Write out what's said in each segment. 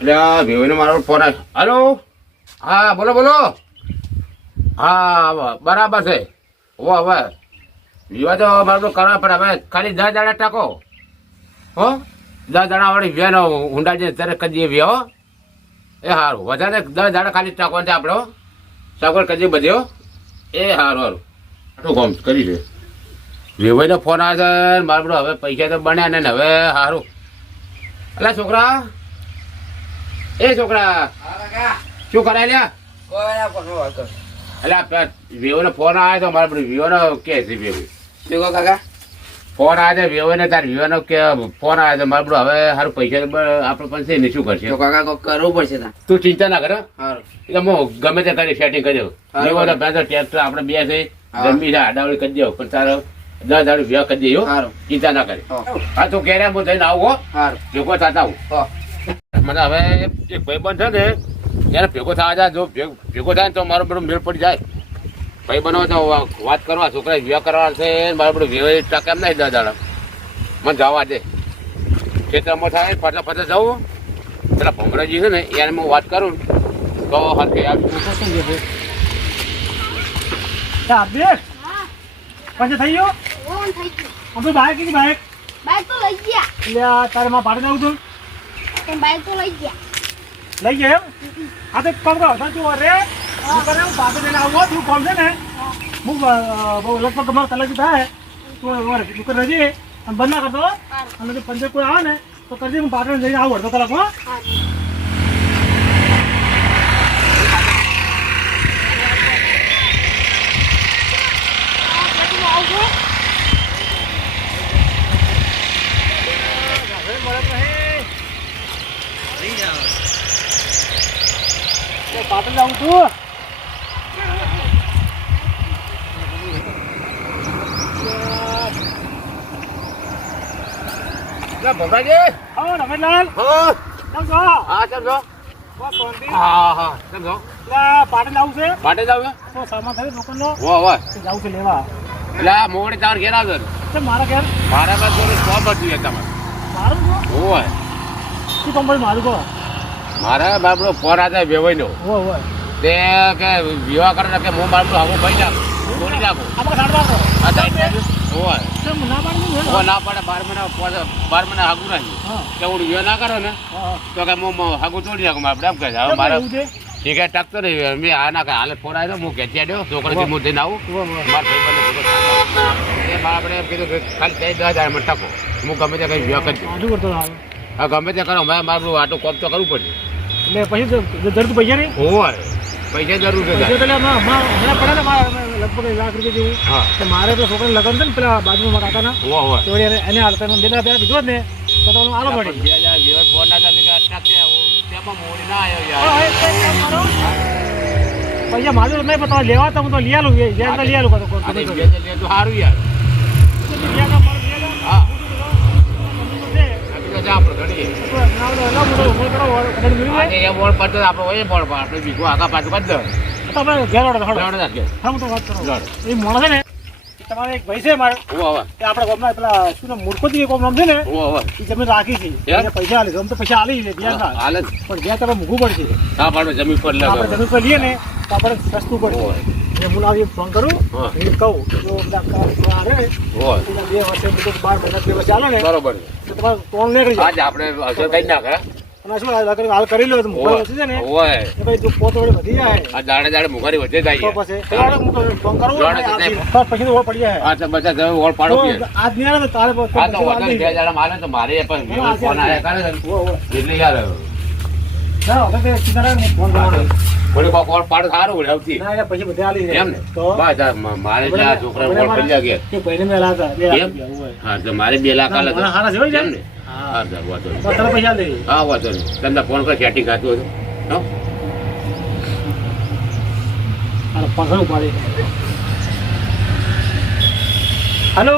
એટલે આ ભેવનો મારો ફોન આવ્યો. હલો, હા બોલો બોલો. હા બરાબર છે. હવે વિવાહ તો મારે તો કરવા પડે. હવે ખાલી 10 દાડા ટાકો હો. 10 દાડા વાળી વેન ઊંડા જઈને ત્યારે કદી વ્યો એ સારું. વધારે 10 દાડા ખાલી ટાકવાનું છે આપણે સગવડ કદી બધે એ સારું સારું. આટલું કામ કરી છે. વેવાઈનો ફોન આવે છે મારે બધું. હવે પૈસા તો બન્યા ને હવે સારું. અલા છોકરા, એ છોકરા શું કરાય લ્યા? એટલે વિવોનો ફોન આવે તો મારે બધું વિવોનો કે છે શું કાકા ફોન આવે છે વિવોને તાર વિવોનો કે ફોન આવે તો મારે બધું હવે સારું પૈસા આપણે પણ છે ને શું કરશે? તો કાકા કોક કરવું પડશે તા. તું ચિંતા ના કરે. સારું એટલે હું ગમે તે કરી સેટિંગ કરી દઉં. વિવોનો ટ્રેક્ટર આપણે બે છે જમી છે આડાવડી કરી દઉં પણ તારો 10 દાડું વ્યવ કરી દઈએ. સારું ચિંતા ના કરે. હા તું કે હું જઈને આવું. સારું ભેગો થતા આવું. મને હવે એક ભાઈબંધ છે ને એને ભેગો થવા જાય. જો ભેગો થાય ને તો મારો બધું મેળ પડી જાય. ભાઈ બનો તો વાત કરવા છોકરા વ્યવ કરવા છે મારો બધું વ્યવ ટકા એમ નહીં 10 દાડા મને જવા દે. ખેતરમાં થાય ફરતા ફરતા જવું પેલા ભમરાજી છે ને એને હું વાત કરું તો હરખે પછી થઈ ગયો આપણે બાઈક કીધી બાઈક બાઈક તો લઈ ગયા. એટલે તારે માં પાડી દઉં છું પણ બાઈક તો લઈ ગયા. લઈ ગયા એમ? હા તો કામ કરો તું રે હું કરે હું પાછળ લઈને આવું તું કોમ છે ને હું લગભગ અમારે કલાક થાય તું દુકાન રજી અને બંધ ના કરતો અને જો પંચર કોઈ આવે ને તો કરજે હું પાટણ જઈને આવું અડધો કલાકમાં. પાટણ જાઉં છું. ભમરાજી હા રમેશલાલ હા કેમ છો? હા કેમ છો? બસ શાંતિ. હા હા કેમ છો? એટલે પાટણ જવું છે માટે જાવ તો સામાન થયો દુકાનનો હો જવું છે લેવા. એટલે આ મોવડી તાર ઘેર આવજો. છે મારા ઘેર મારા પાસે થોડું સ્ટોપ હતું તમારે મારું છો હોય શું કંપની મારું કહો? મારા બાપડો ફોન આવે વેવાઈનો હોય તે કે વિવાહ કરે કે હું બાપડો આવું ભાઈ નાખું તોડી નાખું. આપણે કાઢવા આ સાઈડ હોય કેમ ના પાડી ને? ઓ ના પડે 12 મહિના હાગું નહીં હા કે હું વિવાહ ના કરો ને હા તો કે હું હાગું તોડી નાખું આપણે એમ કહે છે. હવે મારે એવું છે? ઠીક છે ટકતો નહીં મેં આ ના હાલે ફોન આવ્યો હું ઘેંચ્યા દો છોકરાથી હું જઈને આવું મારા ભાઈ બંને આપણે એમ કીધું કે ખાલી 10 હજારમાં ટકો હું ગમે તે કંઈ વિવાહ કરી દઉં. આટલું કરતો હાલ હા ગમે તે કરો મેં મારું આટલું કોમ તો કરવું પડશે. એટલે પછી જરૂર પૈસા નહીં હોય પૈસા જરૂર છે પૈસા તો એટલે હમણાં પડે ને મારે લગભગ 1 લાખ રૂપિયા જેવું. હા તો મારે તો છોકરાને લગ્ન છે ને પેલા બાજુમાં મારા કાકાના હોય તો એને હાલતા એનું બેના બે કીધું ને તો તમને આલો પડી. 2000 વિવાહ ફોન ના હતા તેમાં મોડી ના આવ્યો યાર. પૈસા મારું નહીં પણ લેવા તો હું તો લઈ આલું લઈ આલું આ તો સારું યાર. હા આપણે ઘડીએ આજે એ બોલ પડતો આપણે હોય બોલ પર આપણે બીજું આગા પાછું કરી દો. તમે ઘેર લડો રાખીએ. હા હું તો વાત કરું એ મોણસ છે ને તમારે એક ભાઈ છે મારે હોવા એ આપણે ગામના પેલા શું નામ મૂર્ખોથી કોમ નામ છે ને હોવા એ જમીન રાખી છે એને પૈસા આલી ગમ તો પૈસા આલી લે ધ્યાન ના હાલે પણ જ્યાં તમે મૂકવું પડશે હા પાડો જમીન પર આપણે લગાવો. જમીન પર લઈએ ને તો આપણે સસ્તું પડશે. એટલે હું લાવી ફોન કરું હા. એને કહું જો બધા આવે ને હોય એના 2 વર્ષે બધું 12 મહિના 2 વર્ષ ચાલે ને બરોબર તો તમારે કોણ નીકળી જાય. આજે આપણે અસર કઈ નાખે અને શું હાલ કરી લો તો મોબાઈલ છે ને હોય એ ભાઈ જો પોત વડે વધી જાય આ દાડે મુખારી વધે તો જાય. પછી ફોન કરું જોડે પછી તો ઓળ પડી જાય. હા તો બધા તમે ઓળ પાડો તો કે આજ નહીં આવે તો તારે હા તો વધારે 2 દાડા માલે તો મારે પણ ફોન આયા કરે ને એટલે યાર થોડી કોક ઓળ પાડો સારું હોય આવતી ના પછી બધે આલી એમ ને તો બસ મારે ત્યાં છોકરા ઓળ પડી ગયા કે પહેલે મેં લાતા એમ? હા તો મારે 2 લાખ આલે તો હારા જેવો એમ છે ને હા તો વાંધો નહીં. તો તને પૈસા દે હા વાંધો નહીં તમને ફોન કરી સેટિંગ ખાતું હતું હો અને પસંદ પાડી હેલો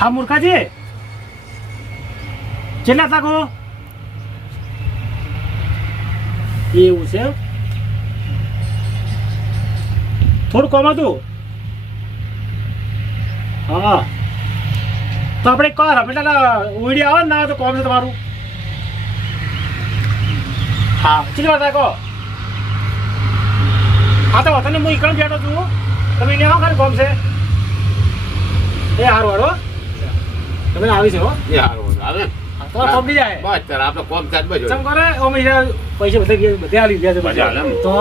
હા મૂર્ખાજી કેટલા તાકો એવું છે થોડું કોમ હતું હા તો આપણે કહો રમેશલાલ ઉડી આવે ને ના તો કોમ છે તમારું હા ચીલી વાત કહો હા તો વતન હું ઈકણ બેઠો છું તમે એને આવો ખાલી ગમશે એ હારું હારો તમે આવી છે હો એ હારું આવે તો પબડી જાય બસ તાર આપણે કોમ ચાલ બજો ચમ કરે ઓ મહિના પૈસા બધે આલી ગયા છે મજા આલે એમ. તો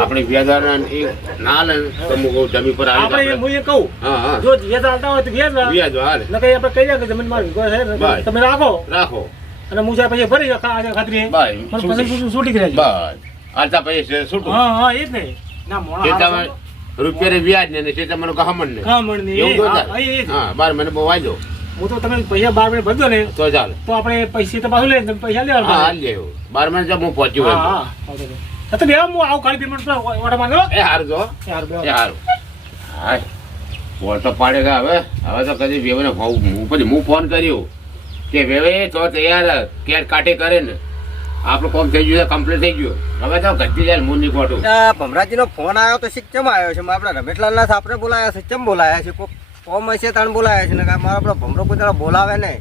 આપણે વ્યાજાર એ ના લે તો હું જમી પર આપણે આવી હું એ કહું હા હા જો વ્યાજ આવતા હોય તો વ્યાજ વ્યાજ હાલે ન કઈ આપણે કહી દે કે જમીન મારી બાય. તમે રાખો રાખો અને હું જ્યાં પૈસા ભરી ખાતરી બાય. મને પસંદ છૂટી કરી બસ આલતા પૈસા છૂટું હા હા એ જ નહીં ના એ મોણા તમે રૂપિયા વ્યાજ ને છે તમારું ગહમણ ને હા મળની એવું તો હા ચાલે. એ જ. હા 12 મહિને બહુ વાંધો હું તો તમે પૈસા 12 મિનિટ ભરજો ને તો ચાલે તો આપણે પૈસા તો પાછું લે તમે પૈસા લેવા હા હાલ જેવું 12 મહિને જો હું પહોંચ્યું હા હોય હા તો બે હું આવું ખાલી પેમેન્ટ ઓર્ડર માંગો એ હારું જો યાર બે એ હારું હા બોલ તો પાડેગા હવે તો કદી વેવને હું ફોન કર્યો કે વેવે તો તૈયાર કેર કાટે કરે ને આપણું કોમ થઈ ગયું કમ્પ્લીટ થઈ ગયું હવે તો ગદ્દી જાય મું નીકોટું ભમરાજી નો ફોન આવ્યો તો શીખ ચમ આવ્યો છે આપણા રમેશલાલ ના આપણે બોલાયા છે ચમ બોલાયા છે કોમ હશે તાણ બોલાયા છે ને મારા આપણો ભમરો કોઈ બોલાવે નહીં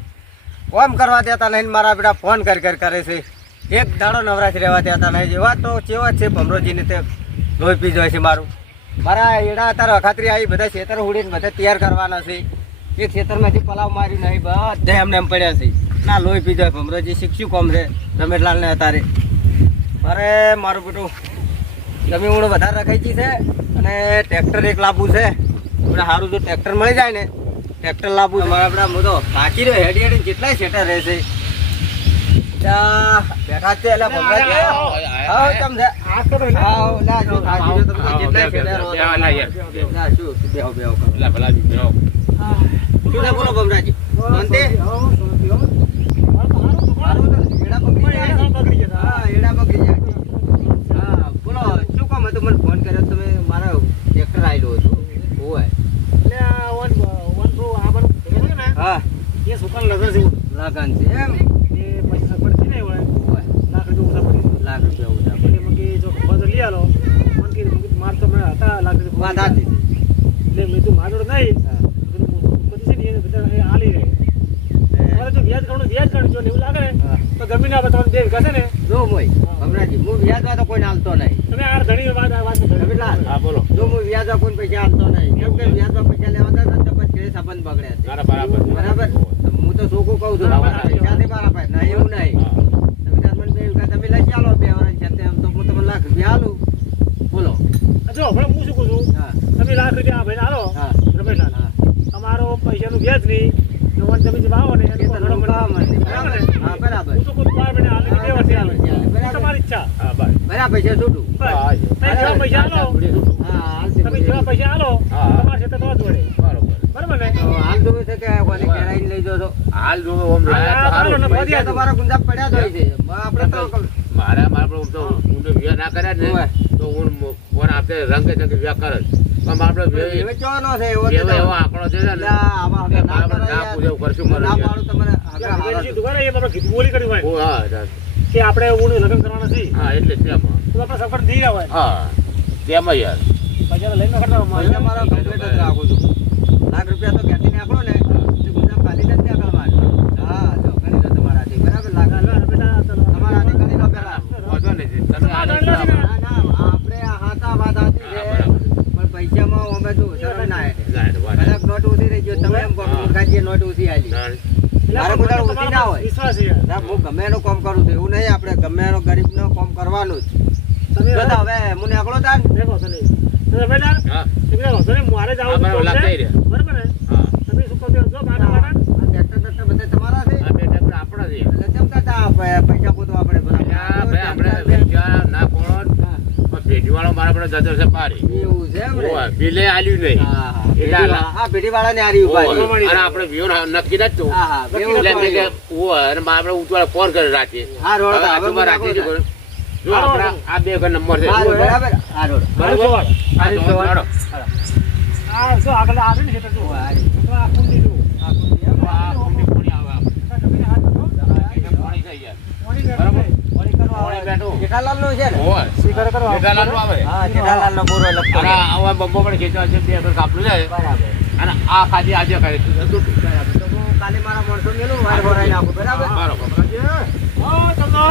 કોમ કરવા દેતા નહીં મારા બેટા ફોન કરે છે એક દાડો નવરાશ રહેવા દેતા નહીં જેવા તો ચેવા જ છે ભમરોજીને તે લોહી પી જાય છે મારું મારા એડા અત્યારે અખાત્રી આવી બધા ખેતર ઉડીને બધા તૈયાર કરવાના છે એક ખેતરમાંથી પલાવ માર્યું નહીં બધા એમને એમ પડ્યા છે ના લોહી પી જાય ભમરોજી શીખશું કોમ છે રમેશલાલને અત્યારે મારે મારું બેટું જમીન હું વધારે રખાઈ છે અને ટ્રેક્ટર એક લાવવું છે આપણે સારું જો ટ્રેક્ટર મળી જાય ને ટ્રેક્ટર લાવવું છે મારા આપણે હું તો થાકી રહ્યો હેડી કેટલાય સેટર રહેશે બેઠા જ છે એટલે ભમરાજી હા કેમ છે આ તો હા લા જો થાકી રહ્યો તમે કેટલાય સેટર રહો બેહવા ના યાર. લા શું બેહો કરો પેલા પેલા બેહો. શું છે બોલો ભમરાજી શાંતિ? સારું તો એડા પકડી જાય હા એડા પકડી જાય હા બોલો શું કામ હતું મને ફોન કર્યો તમે મારા ટ્રેક્ટર આવેલું હતું હોય હા એ સુકાન લગન છે લગન છે એમ એ પૈસા પડતી નહીં હોય હોય લાખ રૂપિયા ઓછા પડી લાખ રૂપિયા ઓછા એટલે મને જો ખબર લઈ આલો મને કે માર તો મને હતા લાખ વાત રૂપિયા હતી એટલે મેં તું માર જોડે નહીં પછી છે ને એ બધા એ આલી રહે હવે જો વ્યાજ ગણું જો ને એવું લાગે ને તો ગમી ના તમને બે વીઘા છે ને જો મોય હમણાંજી હું વ્યાજમાં તો કોઈને હાલતો નહીં તમે આ ઘણી વાત રવિલાલ હા બોલો જો હું વ્યાજમાં કોઈ પૈસા હાલતો નહીં કેમ કે વ્યાજમાં પૈસા લેવા હતા તો પછી સંબંધ બગડ્યા છે મારા બરાબર બરાબર હું તો ચોખ્ખું કહું છું પૈસાથી મારા પાસે નહીં એવું નહીં તમે તાર મને બે વીઘા તમે લઈ ચાલો 2 વર્ષ છે તેમ તો હું તમને લાખ રૂપિયા હાલું બોલો જો હવે હું શું કહું છું હા તમે લાખ રૂપિયા ભાઈ હાલો હા રમેશલાલ હા અમારો પૈસાનું વ્યાજ નહીં તમે જે ભાવો ને એ તો રોકાવા માંડે. બરાબર હા બરાબર હું તો કોઈ 12 મહિને હાલે કે 2 વર્ષે હાલે બરાબર તમારી ઈચ્છા હા બસ બરાબર પૈસા છૂટું બસ તમે જેવા પૈસા આલો હા હાલશે તમે જેવા પૈસા આલો હા. તમારા ક્ષેત્ર તો જોડે બરોબર બરાબર ને તો હાલ જોવે છે કે કોને ઘેરાઈને લઈ જાઓ છો હાલ જો ઓમ લાયા તો હાલો ને સારું. ફરી પૈસા તો મારા ગુંજા પડ્યા જ હોય છે આપણે તો મારા મારા તો હું તો વ્યાહ ના કર્યા ને હોય. તો હું ફોન આપે રંગે ચંગે વ્યાહ કરે જ. પણ આપણે એવો ચોનો છે એવો એવો એવો આંકડો છે ને ના, આમાં એ ના બરાબર કરો ના યાર. પૂછે કરશું મારે ના યાર. પાડું તમારે આગળ હાલો જે છો. દુકાને એ આપણે કીધું બોલી કરી હોય ઓ હા હા. કે આપણે ઊંડ લગ્ન કરવાના છે હા એટલે તેમાં તો આપણે સફળ થઈ ગયા હોય હા તેમાં યાર પૈસા તો લઈને કરતા પૈસા મારા કમ્પ્લીટ જ રાખું છું લાખ રૂપિયા તો ઘેરથી નાખો ને તો ગુંજા ખાલી નથી નાખવા હા જો કરી દો તમારાથી બરાબર લાખ તમારાથી કરી લો પહેલા વાંધો નથી. તમે આ લઈ જાઓ. ના ના આપણે આ હાથા વાત હતી છે હા, બરાબર. પણ પૈસામાં અમે તો શરમ ના આવે જાય, વાંધો કદાચ નોટ ઓછી રહી ગયો તમે એમ કહો હા. મુરઘાજીએ નોટ ઓછી આલી નહીં. મારે કોઈ દાડો ઓછી ના હોય. વિશ્વાસ છે યાર. ના, હું ગમે એનું કામ કરું છું એવું નહીં આપણે ગમે એનો ગરીબનું કામ કરવાનું જ તમે જો તો હવે હું નીકળો તાન દેખો તને તો બેટા હા તમે વાંધો નહીં મારે જ આવું હા, બરાબર, લાગ થઈ રહ્યા. બરાબર ને હા તમે શું કહો છો જો મારા આ ટ્રેક્ટર બેક્ટર બધે તમારા છે આ બે ટ્રેક્ટર આપણા છે. એટલે કેમ કરતા પૈસા પોતો આપણે અલ્યા, ભાઈ આપણે વેચાણ ના કોણ હા, પણ પેઢીવાળો મારા આપણે જતો છે પારી. એવું છે એમ ને? ઓય, બિલે આલ્યું નહીં. હા, હા. એટલે આ પેઢીવાળાને હારી ઉભા છે. ઓય, અને આપણે વિયો નક્કી નતું. હા, હા, એટલે એવું મેં જ કે, ઓય, અને આપણે ઉતવાળા ફોન કરે રાખીએ. હા, રોડ હવે તો હવે આજુબાજુ હું રાખીએ નાખું છીએ. જો આપણા આ બે ઘર નંબર છે. હા, રોડ, બરાબર હા, રોડ. બરાબર? આ હારી તો જવાડ. હાલો. આ જો આગળ આવે ને એટલે જો ઓય, હારી. તો આ કુંડી જો આ કુંડી એમ? આ કુંડી પૂરી આવે આપણે. તમે હાથ ધરો એટલે પાણી થઈ જાય. પાણી બરાબર? પાણી કરવા પાણી બેઠું. જેઠાલાલનું છે ને? ઓય, સ્વીકાર કરો જેઠાલાલનું આવે. હા, જેઠાલાલનો પૂરો લખતો અને છે. આવા બંબો પણ ખેંચવા છે, બે ઘર કાપલું છે. બરાબર. અને આ ખાધી આજે કરે છે. બરાબર. તો હું કાલે મારા માણસો મેલું વાર ભરાઈ નાખું બરાબર બરાબર. હા તમને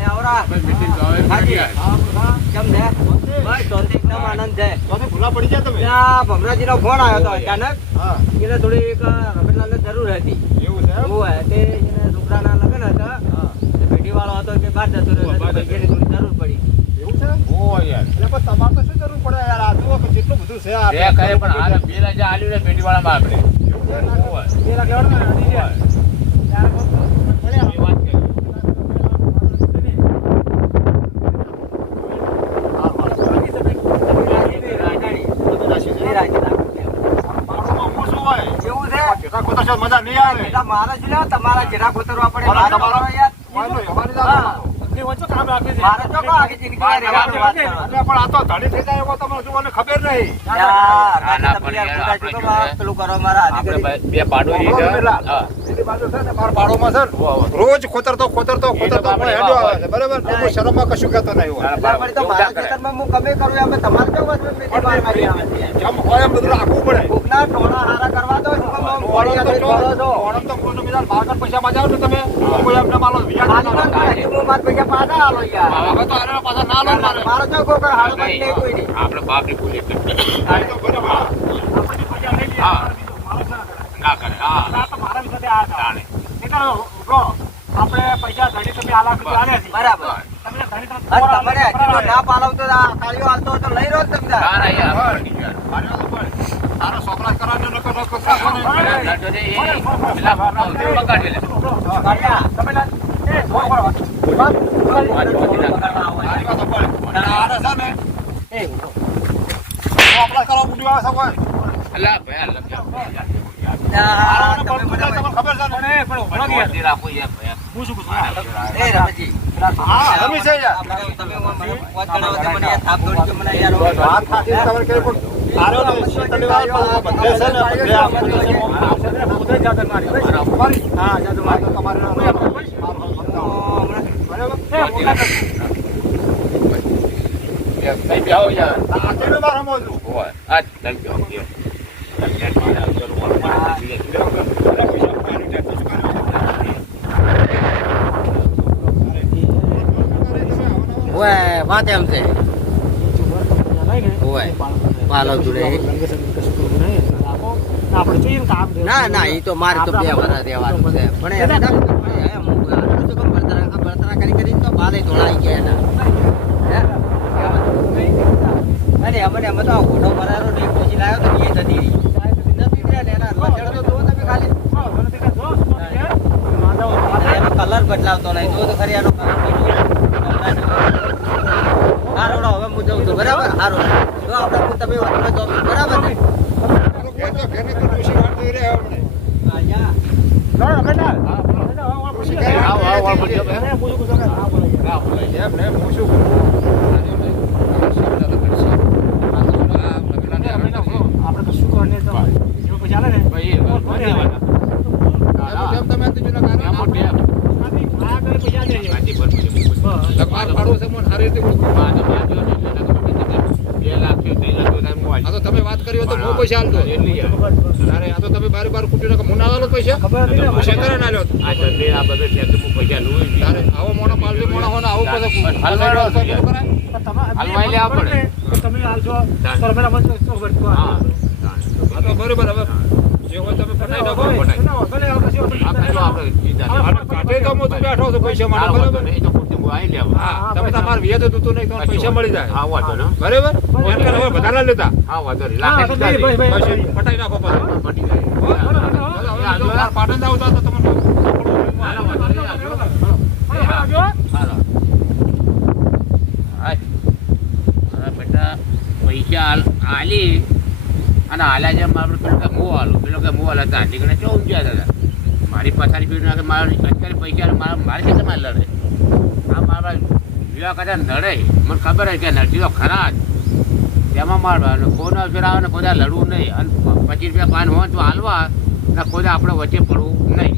એ આવરા કાકા ભાઈ meeting તો હવે હાજી. કરી આયા. કેમ છે બસ શાંતિ એકદમ આનંદ છે તો ભૂલા પડી ગયા તમે ત્યાં ભમરાજીનો ફોન આવ્યો હતો અચાનક હા એને થોડી એક રમેશલાલને જરૂર હતી એવું છે એમ? એવું હે તે એને છોકરાના લગ્ન હતા તે પેઢીવાળો હતો કે બહાર જતો રહ્યો બહાર એટલે પૈસાની થોડી જરૂર પડી એવું છે ઓહો યાર. એટલે પણ તમારે તો શું જરૂર પડે યાર આ જુઓ કે કેટલું બધું છે આ બે કહે પણ હાલ 2000 આલ્યું ને પેટીવાળામાં આપણે. એવું છે? ઓહો. 2 લાખ લેવાનો ને અઢી ગયા. ત્યારે એ વાત કરી. એવું છે કેટલા ખોટા છે મજા નહીં આવે મારા જ લ્યો તમારા જેરા કોતરવા પડે મારા મારા તમારા- યાર અમારી હા. એ વચ્ચે કામ રાખે છે મારે તો આખી જિંદગી મારે રહેવાની વાત વાત કરો. એટલે પણ આ તો ધણી થઈ જાય એવો તમને જોવાની ખબર નહીં યાર, ના, ના, તમે પણ યાર યાર, ખોટા છો તો આપણે પેલું કરો મારા હાથે આપણે કરી. ભાઈ બે પાડો ઈ છે. હા. બીજી બાજુ છે ને મારા પાડોમાં છે ને, ઓહો, ઓહો. રોજ ખોતરતો ખોતરતો એ તો ખોતરતો આપણે પણ હેડ્યો એવા આવે છે બરાબર તો હું શરમમાં કશું કહેતો નહીં હોય એટલે પણ તો મારા ખેતરમાં હું કમે કરું એમ તમારે કેવું હતું? પેટી બહાર કાઢી આવે છે. જેમ હોય એમ બધું રાખવું પડે કોકના ટોળા હારા કરવા દો શું કામ આમ ફોડી ઓણમ તો આવીને બોલો છો? ઓણમ તો કોઈનો બીજા માગણ પૈસામાં જાઓ ને તમે કોઈ એમને માલો વ્યાજ આની વાત કરે છે, હું મારા પૈસા પાછા આલો યાર. હવે તો આને પાછા ના લો મારે મારો તો કોકર હાલ બની નહીં કોઈ નહીં. આપણે બાપની ભૂલી કરી. આ તો બરાબર હા. ના કરે. હા. મારા વિશે આ જાણે. આપણે પૈસા ધણી તમે આ લાખ રૂપિયા આલ્યા છે. બરાબર. તમને ધણી તો અને તમારે હજી ના પાલવતો આ તાળીઓ હાલતો હોય તો લઈ રહ્યો જ તમે તાર. ના, ના, યાર, આપણે નહીં યાર. તારા છોકરા કરાવજો નકર નકર પેલા લડો ને એ પેલા બગાડી લે. કાળિયા. તમે ના એ ફોન કરો વાત બધી ના કરે. તારી વાત સાંભળ. અને આને છે ને એ, તો આપણા કરવા બુડ્યું આવે છે કોઈ અલા ભાઈ, આ લખ્યા. યાર, આને તમે પણ બધા તમને ખબર છે ને પણ વળગી રાખો યાર, ભાઈ. હું શું પૂછું એ રમેશજી. હા રમી છે યાર તમે મને વાત કરવા દે, મને યાર થાપ દોડી કે મને યાર વાત સાચી છે, તમારે કેવું પણ તારો તો શીતળની વાત પણ બધે છે ને બધે આ બધે છે. બધે જાતે મારી. મારી? હા, જાતે મારી. તો તમારે ના બરાબર? ભાઈ બેહો યાર. આ કેવી વાર રમો છો? ઓય, આ તમે બેહો યાર. ઓય વાત એમ છે ઓય પાલવ જોડે આપણે જોઈએ ને કામ ના ના એ તો મારે તો 2 વર્ષ રહેવાનું છે પણ એને ના બળતરા કરી તો બાલે ધોળાઈ ગયા એના અને અમને એમ તો ઘોડો ભરારો નહીં પૂછી લાવ્યો તો એ જતી રહી નથી રહ્યા ને એના લક્ષણ તો જુઓ તમે ખાલી એનો કલર બદલાવતો નહીં જો તો ખરી એનો કલર હારો હવે હું જઉં છું બરાબર હારો જો આપણે હું તમે વાતમાં જાઉં છું બરાબર ને કોઈ તો ઘેરને તો ડોશી વાળતી રહે અમને. અહીંયા આવો, આવો, આવો, બધો બે. એમ ને હું શું કહું? આપણે કશું કરને તો જેવો પૈસા આલે ને ભાઈ, એ વાત બંધ દેવાના. એમ તમે આ ત્રીજું ના એમાં બે. આ કરે પૈસા દે આથી પર પછી લગવાદ પાડો છે મને સારી રીતે ઓળખો. 2 લાખ થયો, 3 લાખ થયો, તમે આ તો તમે વાત કરી હોય તો હું પૈસા આલતો એટલી યાર. અરે આ તો તમે બારે બાર કુટીને કે મુના આલો પૈસા ખબર નહીં ને. શેતરે ના લ્યો આ જલ્દી આ બધે ટેક્સમાં પૈસા લઉં જ અરે આવો મોણો પાલટી મોણો હોય ને આવો પછી હલવાડો છે યાર. કરાય. હલવાઈ લેવા પડે. તમે હાલશો તો રમેલા મત તો ખબર તો હા. આ તો બરોબર હવે જે હોય તમે પટાઈ નાખો પટાઈ. ના ભલે હવે કશું આપણે તો આપણે ચિંતા નહીં. અને કાઢે તો હું તું બેઠો છું પૈસા આ માટે વાંધો બરાબર નહીં, એ તો ખોટી હું આવી લેવા. હા તમે તમારે વ્યાજ હતું નહીં તો પૈસા મળી જાય આ વાંધો નહીં. બરાબર એમ કે હવે વધારે લેતા આ વાંધો નહીં. હા, લાખે તો લીધા ભાઈ, છે. ભાઈ, ભાઈ. પછી પટાઈ નાખો પાછું. પટી જાય. પાટણ જાવ તો તમને હાલો, વાંધો નહીં. આવજો. હાલો. હાય. હવે બેટા પૈસા આલી અને હાલ્યા છે આપણે પેલો કે મો હાલો પેલો કે મો હાલ હતા નીકળે કેવું ઊંઘ્યા હતા મારી પથારી પીવું કે મારા અત્યારે પૈસા મારે છે તમારે લડે આ મારા વિવાહ કદાચ નડે મને ખબર હોય કે નડતી તો ખરા જ તેમાં મારવાનું કોઈનો ફેર આવે ને કોઈ લડવું નહીં અને 25 રૂપિયા પાન હોય તો હાલવા ને કોઈ આપણે વચ્ચે પડવું નહીં.